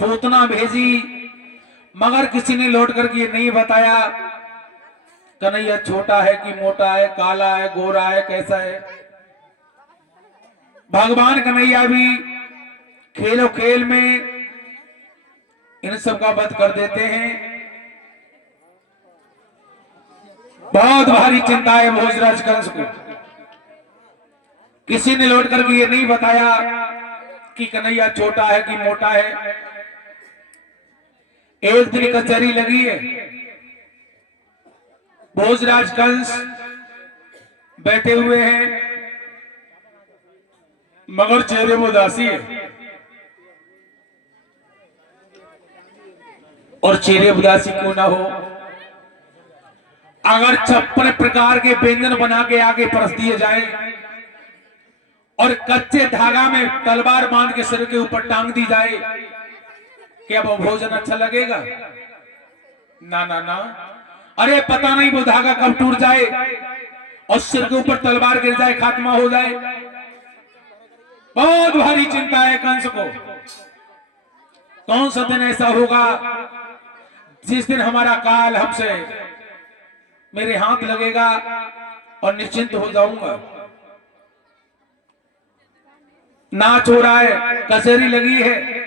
पूतना भेजी, मगर किसी ने लौट करके ये नहीं बताया कन्हैया छोटा है कि मोटा है, काला है, गोरा है, कैसा है। भगवान कन्हैया भी खेलो खेल में इन सब का वध कर देते हैं। बहुत भारी चिंता है भोजराज कंस को। किसी ने लौट करके ये नहीं बताया कि कन्हैया छोटा है कि मोटा है। एक दिन कचहरी लगी है, भोजराज कंस बैठे हुए हैं, मगर चेहरे में उदासी है। और चेहरे उदासी क्यों ना हो, अगर 56 प्रकार के व्यंजन बना के आगे परस दिए जाए और कच्चे धागा में तलवार बांध के सिर के ऊपर टांग दी जाए, क्या वो भोजन अच्छा लगेगा? ना ना ना। अरे पता नहीं वो धागा कब टूट जाए और सिर के ऊपर तलवार गिर जाए, खात्मा हो जाए। बहुत भारी चिंता है कंस को। कौन सा दिन ऐसा होगा जिस दिन हमारा काल हमसे मेरे हाथ लगेगा और निश्चिंत हो जाऊंगा। नाच हो रहा है, कचहरी लगी है।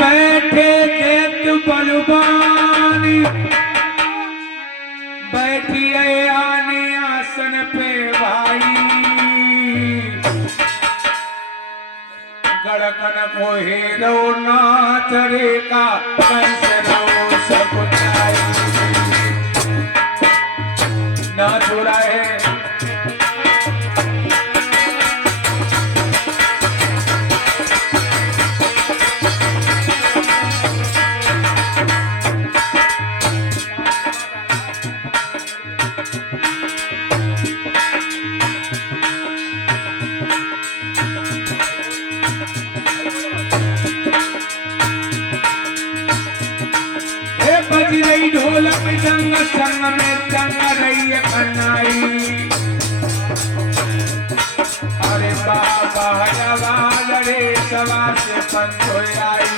बैठे दैत्य बलवानी, बैठिए आने आसन पे भाई, गड़कन को हेरो नाचरे का कंस रो सकुचाई। नाच हो रहा है। ढोलक संग संग में चंग रही है कन्नाई। अरे बाबा आवाज रे सवा से पंच आई।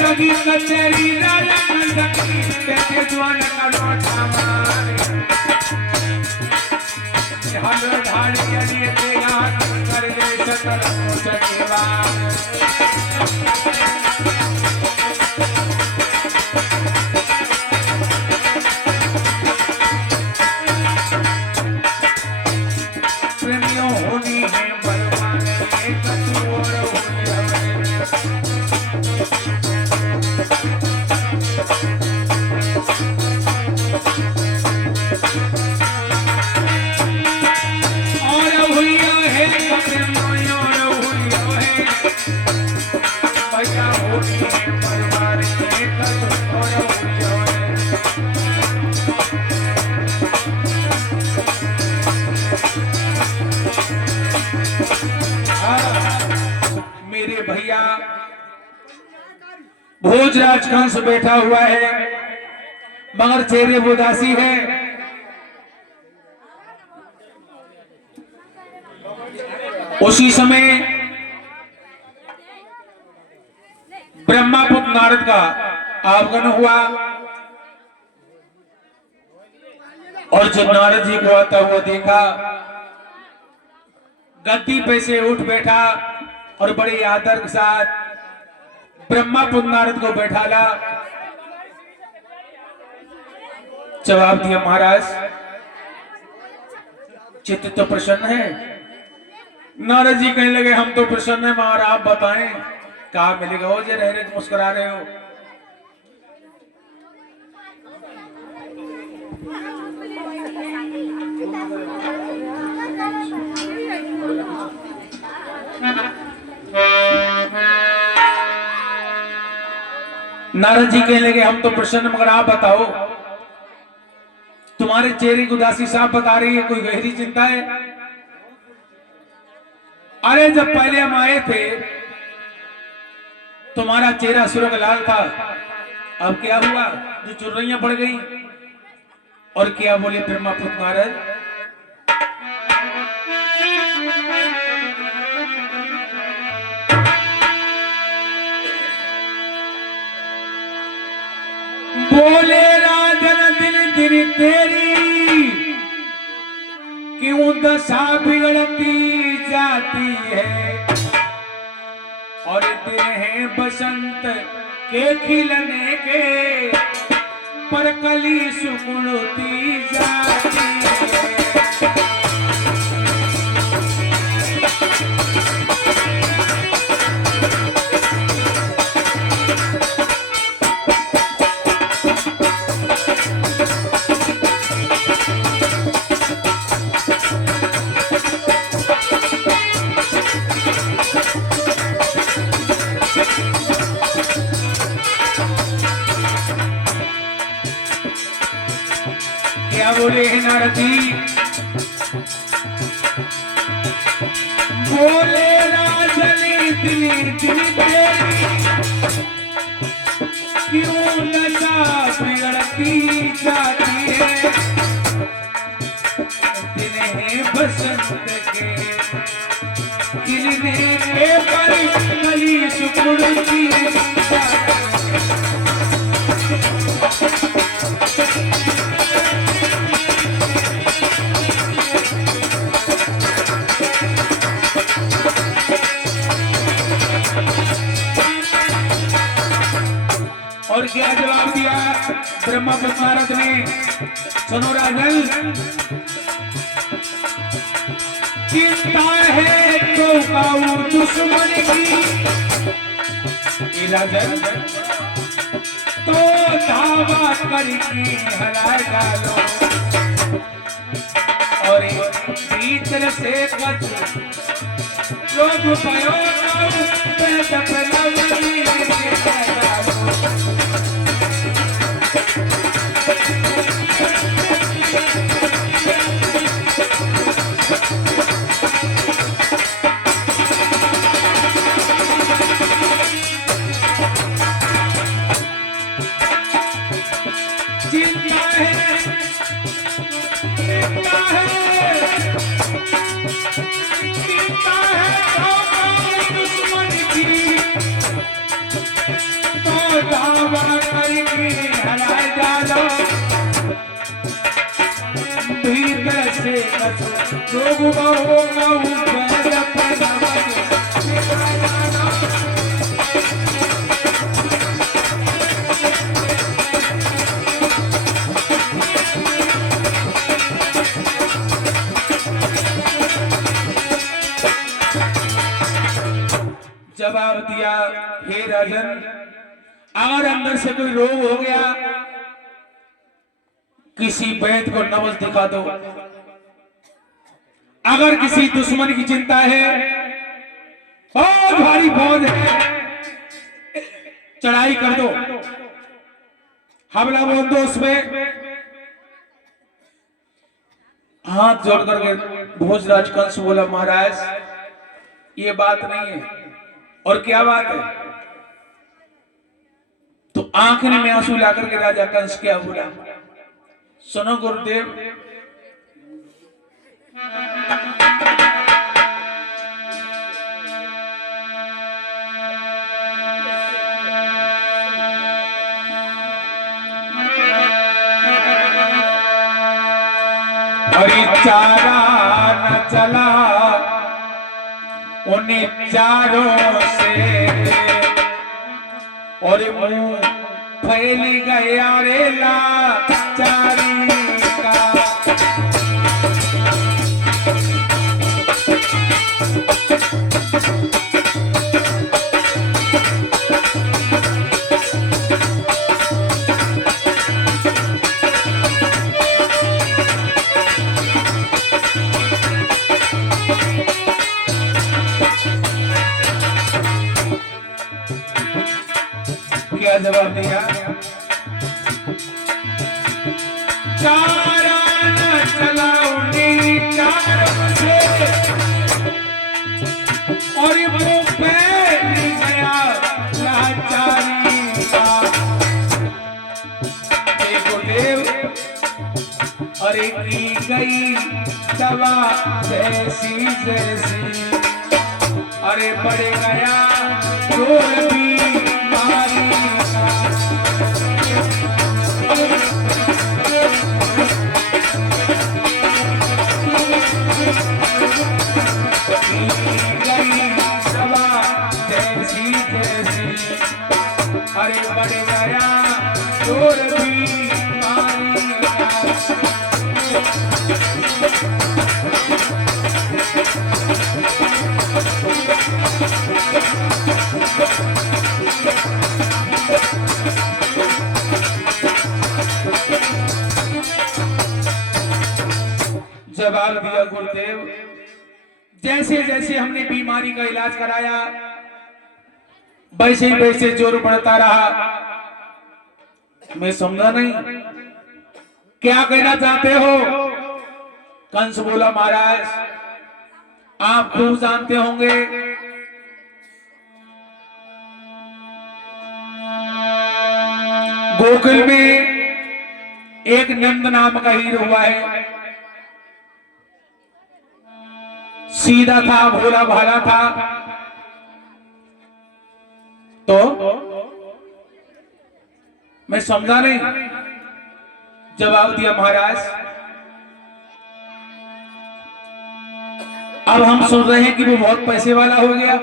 लगी कचहरी राजा कंदकी, बैठे जवान का नोटा मारे। हल ढाल के लिए तैयार कर दे सतर सकेवा। प्रेमियों होनी है बलवान, एक चोर होनी मेरे भैया भोजराज कंस बैठा हुआ है, मगर चेहरे उदासी है। उसी समय ब्रह्मापुत्र नारद का आगमन हुआ और जब नारद जी को आता हुआ देखा, गद्दी पे से उठ बैठा और बड़े आदर के साथ ब्रह्मापुत्र नारद को बैठाला। जवाब दिया, महाराज चित्त तो प्रसन्न है। नारद जी कहने लगे, हम तो प्रसन्न है, महाराज आप बताएं कहा मिलेगा? हो जे रह रहे मुस्कुरा रहे हो। नारद जी कहने लगे हम तो प्रसन्न, मगर आप बताओ तुम्हारे चेहरे की उदासी साफ बता रही है, कोई गहरी चिंता है? अरे जब पहले हम आए थे तुम्हारा चेहरा सुर्ख लाल था, अब क्या हुआ जो चुर्रियां पड़ गई? और क्या बोले ब्रह्मपुत्र नारद? बोले राजन दिल दिल तेरी क्यों दशा बिगड़ती जाती है, और दिन है बसंत के खिलने के पर कली सुकुड़ती जाती है। क्या बोले हैं नारद जी? बोले राजनी दिल दिल तेरी क्यों नशा बिगड़ती जाती है, दिन है बसंत के खिलने के पर कली सुकुड़ती जाती है। और क्या जवाब दिया ब्रह्मपुत्र नारद ने? सुनो राजन, चिंता है तो काऊ दुश्मन की, राजन तो दावा करके हरा डालो, और भीतर से कच लोग पयो जवाब दिया, हे राजन, अगर अंदर से कोई रोग हो गया किसी वैद्य को नवल दिखा दो, अगर किसी दुश्मन की चिंता है, बहुत भारी फौज है, चढ़ाई कर दो, हमला बोल दो उसमें। हाथ जोड़ करके भोजराज कंस बोला, महाराज ये बात नहीं है। और क्या बात है? तो आंख में आंसू लाकर के राजा कंस क्या बोला, सुनो गुरुदेव, हरी चारा न चला उन्हीं चारों से, और मुंह फैल गया रे लाचारी का। क्या जवाब दिया? चारा न चलाऊंगी चार से और मुंह पे गया लाचारी का। देखो देव अरे की गई दवा जैसी जैसी अरे बढ़ गया जोर बीमारी का। अरे बढ़ गया जोर बीमारी का। जवाब दिया गुरुदेव, जैसे जैसे हमने बीमारी का इलाज कराया वैसे ही वैसे जोर बढ़ता रहा। मैं समझा नहीं क्या कहना चाहते हो। कंस बोला महाराज आप खूब जानते होंगे गोकुल में एक नंद नाम का हीरो हुआ है। सीधा था, भोला भाला था। तो मैं समझा नहीं। जवाब दिया महाराज अब हम सुन रहे हैं कि वो बहुत पैसे वाला हो गया।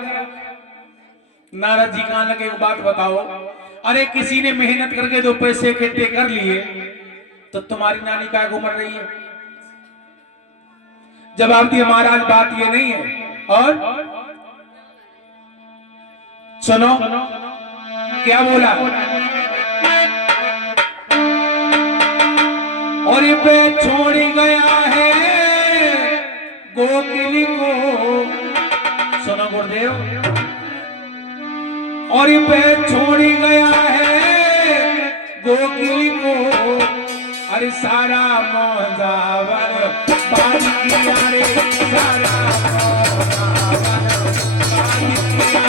नारद जी कहने लगे एक बात बताओ, अरे किसी ने मेहनत करके 2 पैसे इकट्ठे कर लिए तो तुम्हारी नानी क्या घूम रही है। जवाब दिया महाराज बात ये नहीं है। और सुनो क्या बोला। और ये पे छोड़ गया है गोकिली को। सुनो गुरुदेव, और ये पे छोड़ गया है गोकिली को। अरे सारा मौजावर पानी किया रे, सारा पानी किया।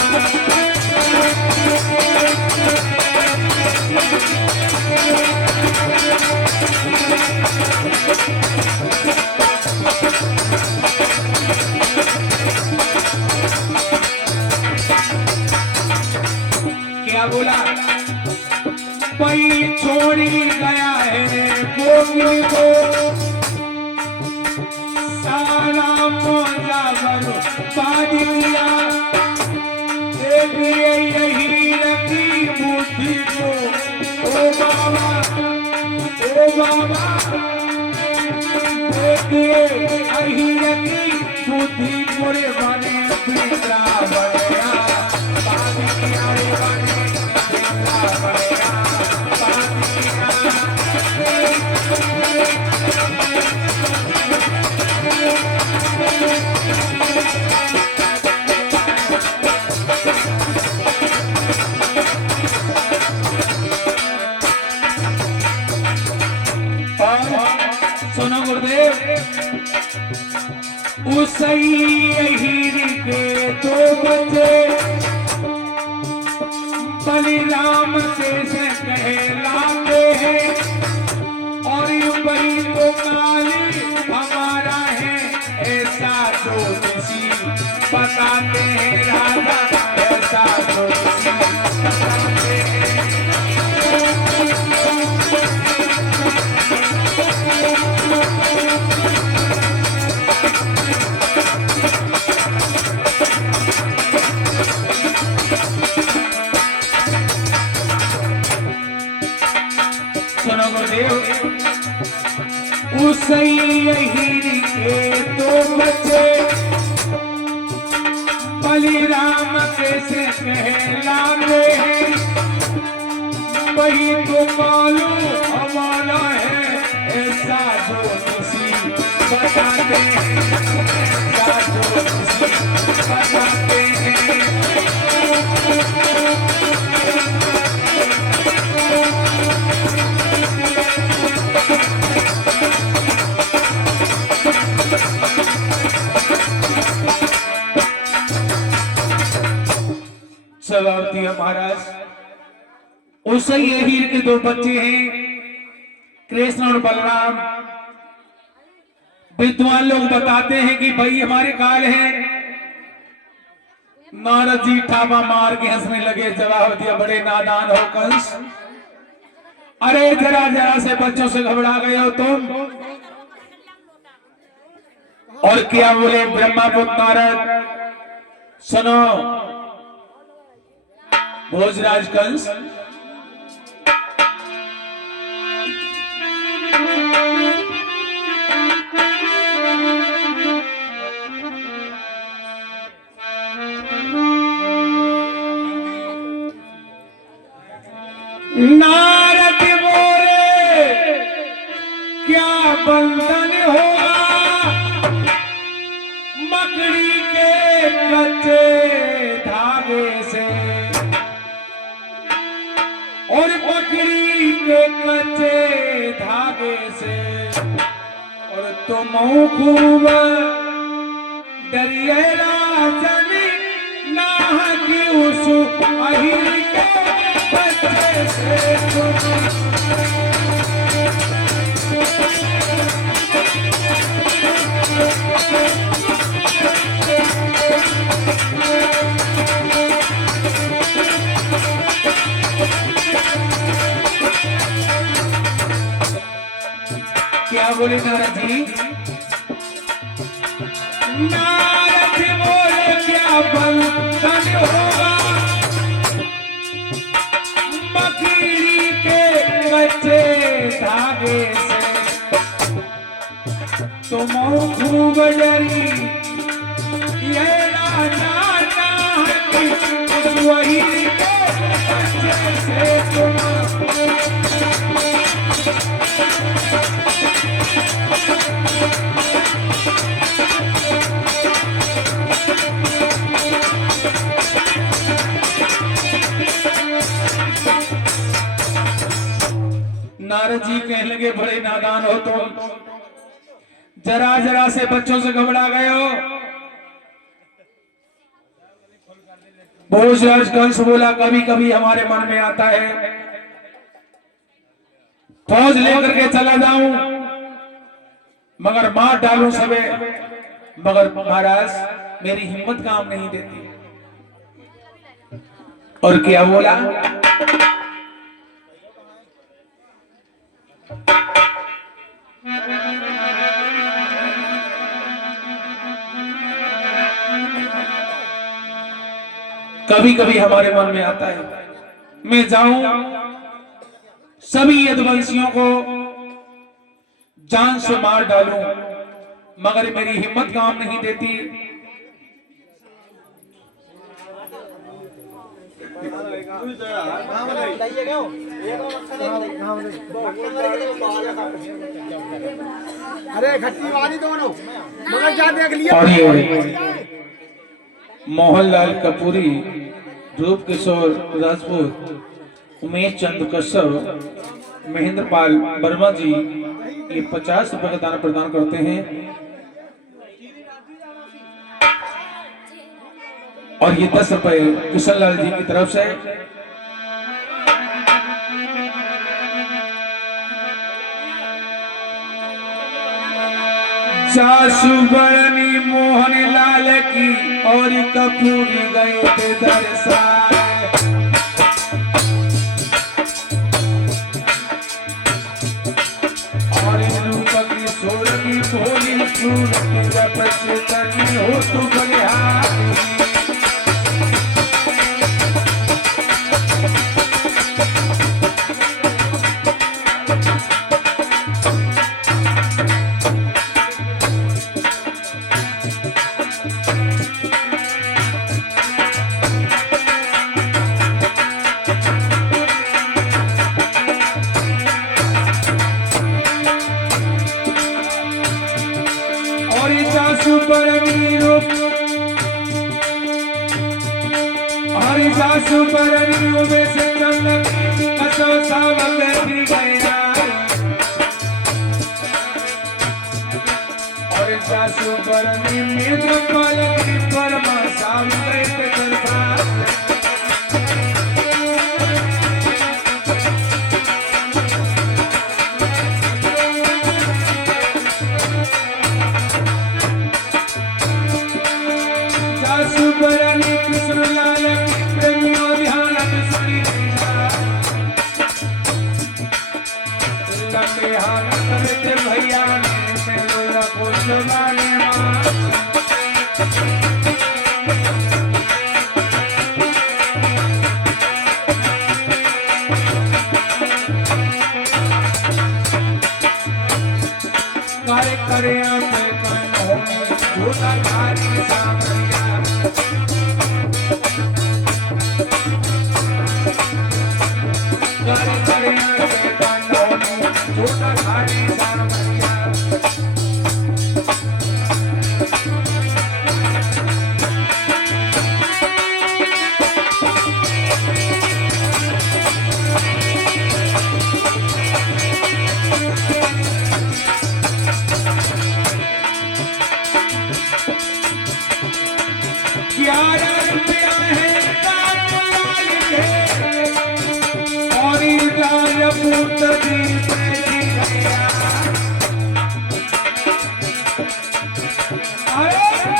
क्या बोला, कोई छोड़ी गया है गोगी को, सारा मौजावर पानी किया। देखिए यही रखी बुद्धि को, ओ बाबा देखिए यही रखी बुद्धि पूरे बने पिता बनेगा। पानी किया रे बने पिता बनेगा। पानी किया सुनो गुरुदेव, उसी हीर के 2 बच्चे बलिराम से कहलाते हैं। और वही तो काली हमारा है ऐसा ज्योतिषी बताते हैं। राजा ऐसा ज्योतिषी बताते हैं। सुनो गुरुदेव, उसी हीर के 2 बच्चे बलिराम कैसे कहलाते हैं। वही तो मालूम हमारा है ऐसा ज्योतिषी बताते हैं। ऐसा ज्योतिषी बताते हैं। महाराज उसे ये हीर के दो बच्चे हैं, कृष्ण और बलराम। विद्वान लोग बताते हैं कि भाई हमारे काल है। नारद जी ठापा मार के हंसने लगे, जवाब दिया, बड़े नादान हो कंस, अरे जरा जरा से बच्चों से घबरा गए हो तुम। और क्या बोले ब्रह्मापुत्र नारद, सुनो भोजराज कंस, नारद बोले क्या बंधन होगा मकड़ी के कच्चे धागे से, और मकड़ी के कच्चे धागे से, और तुम खूब डरिए राजन ना कि उस अहिर के बच्चे से क्या बोले नारद जी, नारद बोले क्या बंधन होगा मकड़ी के कच्चे धागे से, तुम खूब डरी ये राजा वही के बच्चे से तुम। नारद जी कहने लगे, बड़े नादान हो तुम, जरा जरा से बच्चों से घबरा गए हो। भोजराज कंस बोला, कभी कभी हमारे मन में आता है फौज लेकर के चला जाऊं, मगर मार डालूं सबे, मगर महाराज मेरी हिम्मत काम नहीं देती। और क्या बोला, कभी कभी हमारे मन में आता है मैं जाऊं सभी यदुवंशियों को जान से मार डालूं, मगर मेरी हिम्मत काम नहीं देती। अरे खट्टी वाली दोनों मगर जा देख लिया। और ये मोहनलाल कपूरी, रूप किशोर राजपूत, उमेश चंद्र कश्यप, महेंद्र पाल वर्मा जी ये 50 रुपए का दान प्रदान करते हैं। और ये 10 रुपए किशन लाल जी की तरफ से। सासुबरनी मोहन लाल की और कपूरी गए थे दरसाए, और रूप की सोलगी भोली सूरत जब चेतनी हो तू बलिहारी। सासु परनी में से चंदन कसो सावक दी गया, और सासु परनी में पालक परमा सावक दरबार। लगे हाथ करते भैया ने मेरा कुछ वाले मां करे करे पे कन हो झूठा भारी सामरिया करे करे पे कन हो झूठा भारी सामरिया पुत्र जी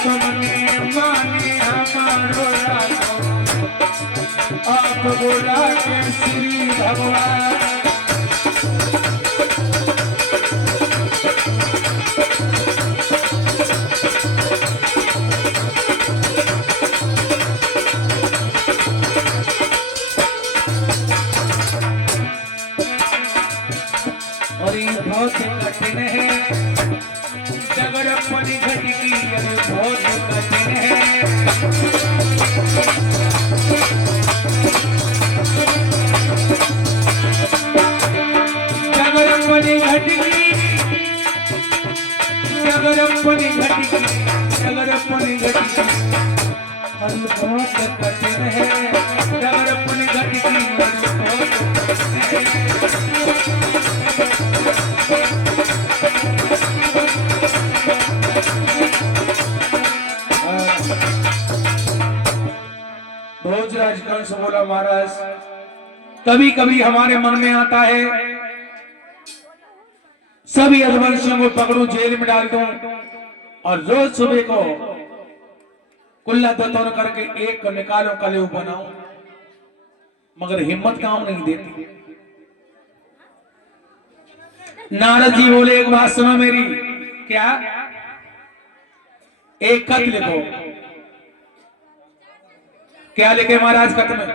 तुमने मानी हमारो आप बोला के श्री भगवान बहुत कठिन है जगरपनी घटकी बहुत कठिन है जगरपनी घटकी जगरपनी घटकी जगरपनी घटकी बहुत कठिन है जगरपनी घटकी बहुत कठिन है भोजराज कंस बोला महाराज कभी कभी हमारे मन में आता है सभी अधवंशियों को पकड़ूं जेल में डाल दूं और रोज सुबह को कुल्ला दतौर करके एक को निकालो कलेऊ बनाऊं मगर हिम्मत काम नहीं देती। नारद जी बोले एक बात सुनो मेरी क्या एक खत लिखो क्या लिखे महाराज खत में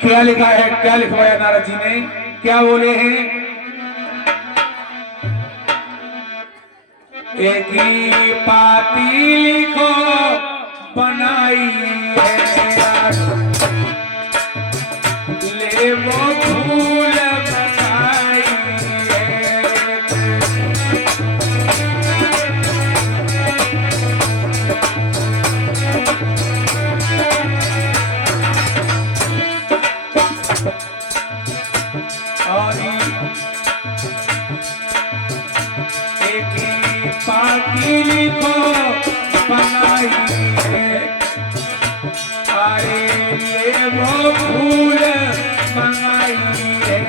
क्या लिखा है क्या लिखवाया नारद जी ने क्या बोले हैं एक ही पाती लिखो बनाई है ले वो फूल बनाई है और एक ही पाती लिखो बनाई है अरे ये वो फूल मंगाई है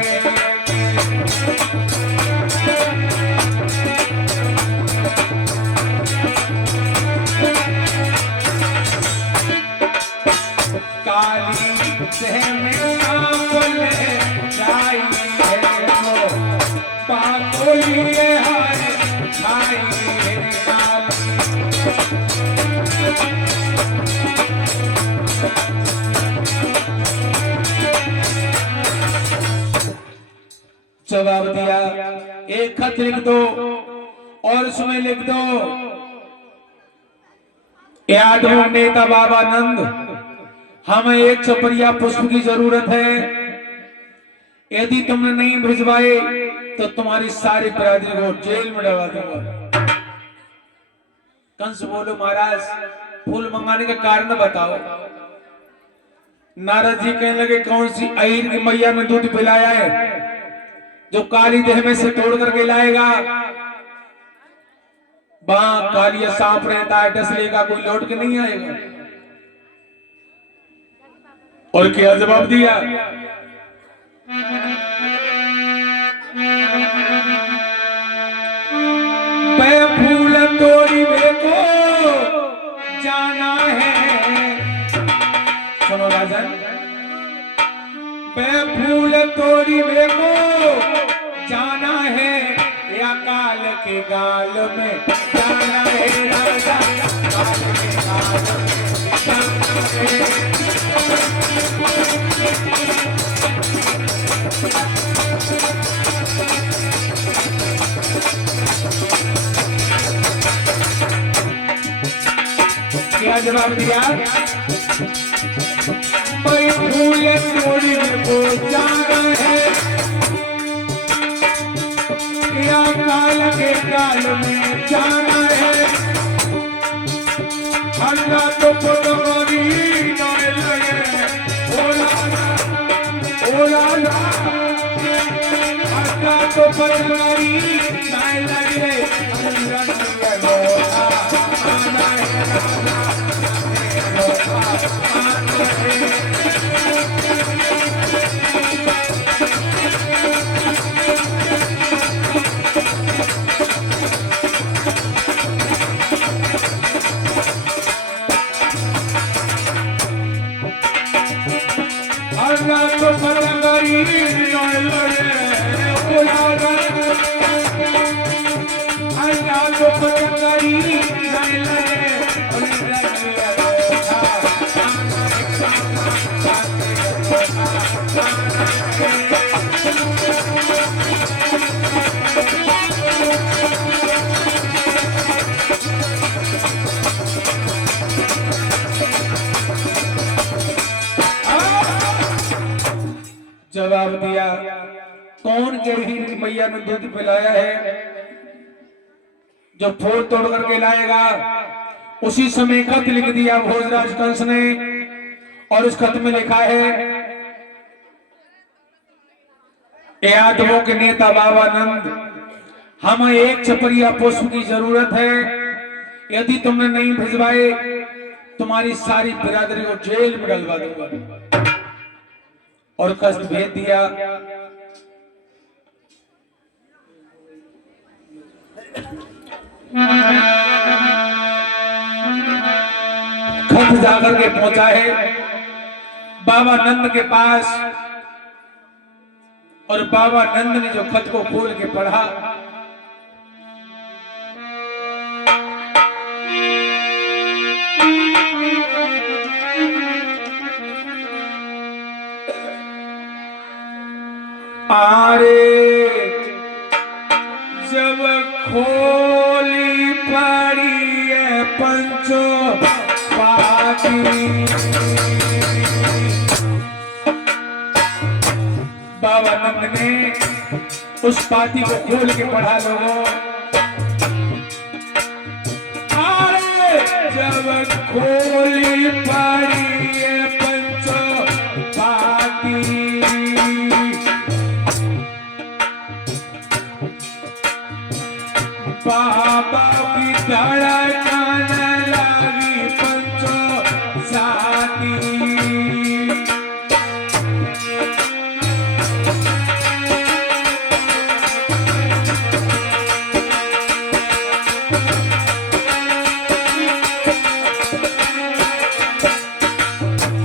काली देह में सांपल जाई है वो पातोलिए हाय छाई है काली जवाब दिया एक खत लिख दो और उसमें लिख दो यादव नेता बाबा नंद हमें एक चपरिया पुष्प की जरूरत है यदि तुमने नहीं भिजवाए तो तुम्हारी सारी बिरादरी को जेल में डलवा दूंगा। कंस बोलो महाराज फूल मंगाने का कारण बताओ। नारद जी कहने लगे कौन सी अहिर की मैया ने दूध पिलाया है जो काली देह में से तोड़ करके लाएगा वहां कालिया सांप रहता है, डस लेगा, कोई लौट के नहीं आएगा। और क्या जवाब दिया? फूल तोड़ी को जाना है। सुनो राजन, फूल तोड़ी को जाना है, या काल के गाल में जाना है राजा, काल के गाल में जाना है। क्या जवाब दिया? फूल तोड़ी को जाना है, या काल के गाल में जाना है। अल्लाह तो पटवारी नाय लगे, ओला अल्लाह तो पटवारी नाय लगे। अल्लाह तो पटवारी नाय लगे, अल्लाह तो पटवारी नाय लगे। जवाब दिया, कौन गिरही मैया ने दूध पिलाया है? जो फूल तोड़ करके लाएगा। उसी समय खत लिख दिया भोजराज कंस ने, और उस खत में लिखा है, यादवों के नेता बाबा नंद, हमें एक छपरिया पुष्प की जरूरत है। यदि तुमने नहीं भिजवाए, तुम्हारी सारी बिरादरी को जेल में डलवा दूंगा। और कष्ट भेज दिया। खत जाकर के पहुंचा है बाबा नंद के पास, और बाबा नंद ने जो खत को खोल के पढ़ा, आरे जब खोली पड़ी है पंचो पाती, बाबा नंद ने उस पाती को खोल के पढ़ा। लोगों, आरे जब खोली पड़ी है पंचो पाती, बाबा की धड़कन लगी पंचो साथी,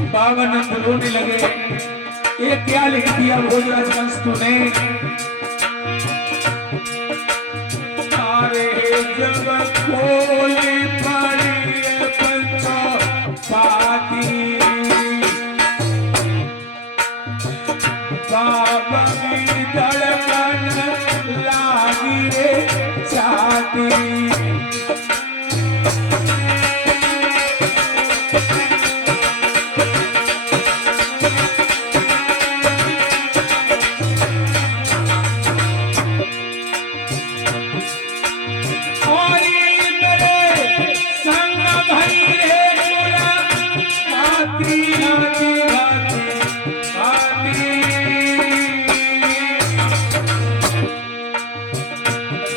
बाबा नंद रोने लगे। ये क्या लिख दिया भोजराज कंस तूने? जब खोली पड़ी है पंचो पाती, बाबा की धड़कन लागी रे छाती,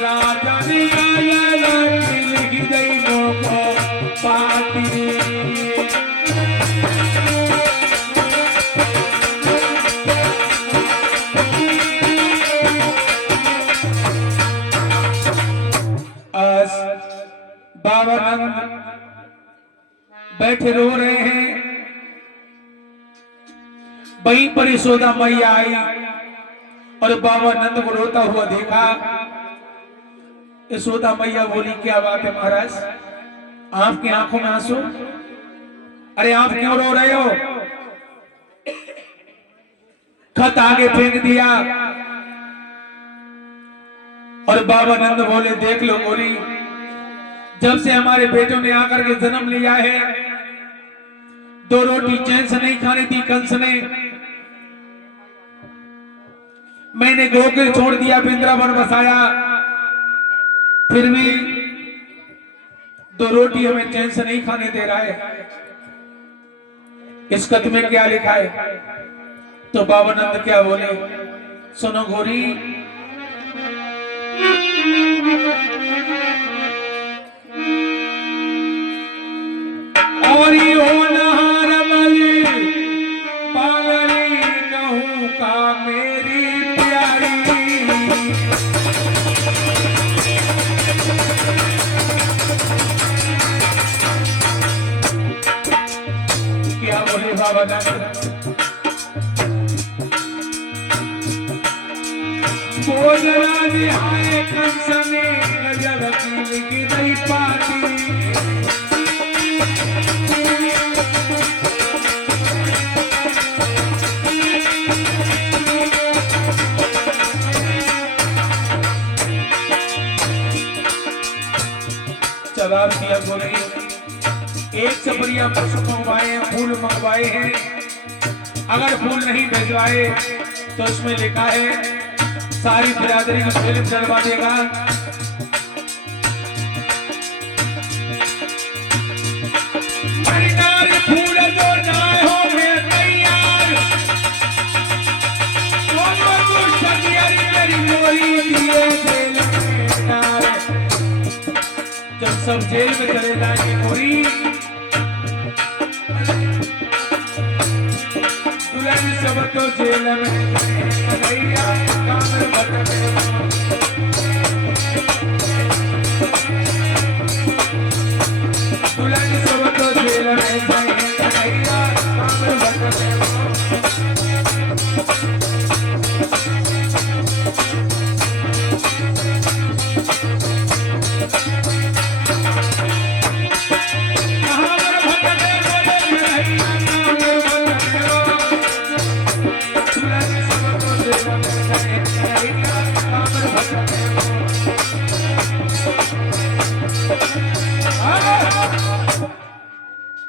राजा बाबा नंद बैठे रो रहे हैं। वहीं पर यशोदा मैया आई और बाबा नंद को रोता हुआ देखा। यशोदा मैया बोली, क्या बात है महाराज, आपकी आंखों में आंसू? अरे आप क्यों रो रहे हो? खत आगे फेंक दिया और बाबा नंद बोले, देख लो बोली, जब से हमारे बेटों ने आकर के जन्म लिया है, 2 रोटी चैन से नहीं खानी थी कंस ने। मैंने गोकुल छोड़ दिया, वृंदावन बसाया, फिर भी 2 रोटी हमें चैन से नहीं खाने दे रहा है। इस खत में क्या लिखा है? तो बाबा नंद क्या बोले, सुनो गोरी, और हो नहार बली पागली कहूं का मेरी प्यारी। क्या बोले बाबा नंद? बोझरा निहाय कंस ने नजर की नहीं पाती। जवाब दिया गोरी, एक से बढ़िया पशु मंगवाए हैं, फूल मंगवाए हैं, अगर फूल नहीं भिजवाए तो इसमें लिखा है सारी बिरादरी को फिल्म चलवा देगा। फूल जो ना हो तैयार, मेरी गोरी दिए जेल में डाल। जब सब जेल में चले जाएंगे गोरी, दुल्हन सब तो जेल में भैया कामर बटने। दुल्हन सब तो जेल में भैया कामर बटने।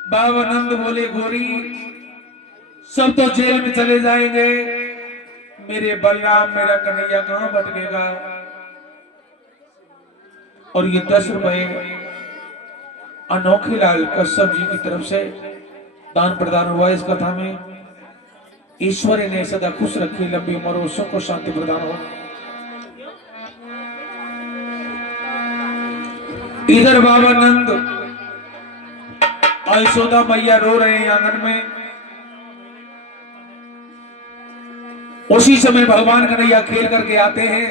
बाबा नंद बोले, गोरी सब तो जेल में चले जाएंगे, मेरे बलराम मेरा कन्हैया कहां भटकेगा? और ये 10 रुपए अनोखे लाल कश्यप जी की तरफ से दान प्रदान हुआ। इस कथा में ईश्वर ने सदा खुश रखी, लंबी उम्र हो, सबको शांति प्रदान हो। इधर बाबा नंद और यशोदा मैया रो रहे हैं आंगन में। उसी समय भगवान कन्हैया खेल करके आते हैं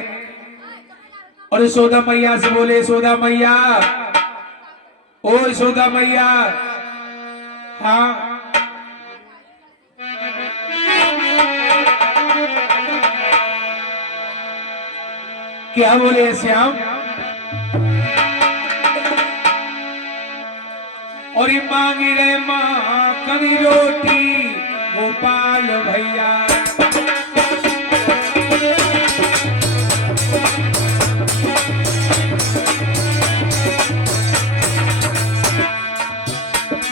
और यशोदा मैया से बोले, यशोदा मैया, ओ यशोदा मैया, हाँ क्या बोले श्याम? और ये मांगी रे माँ कनी रोटी गोपाल भैया।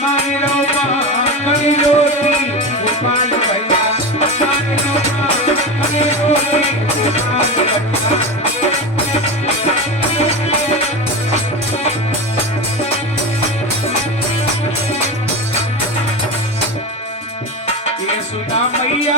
मांगी रो माँ कनी रोटी गोपाल भैया, मांगी रो माँ कनी रोटी गोपाल भैया। यशोदा मैया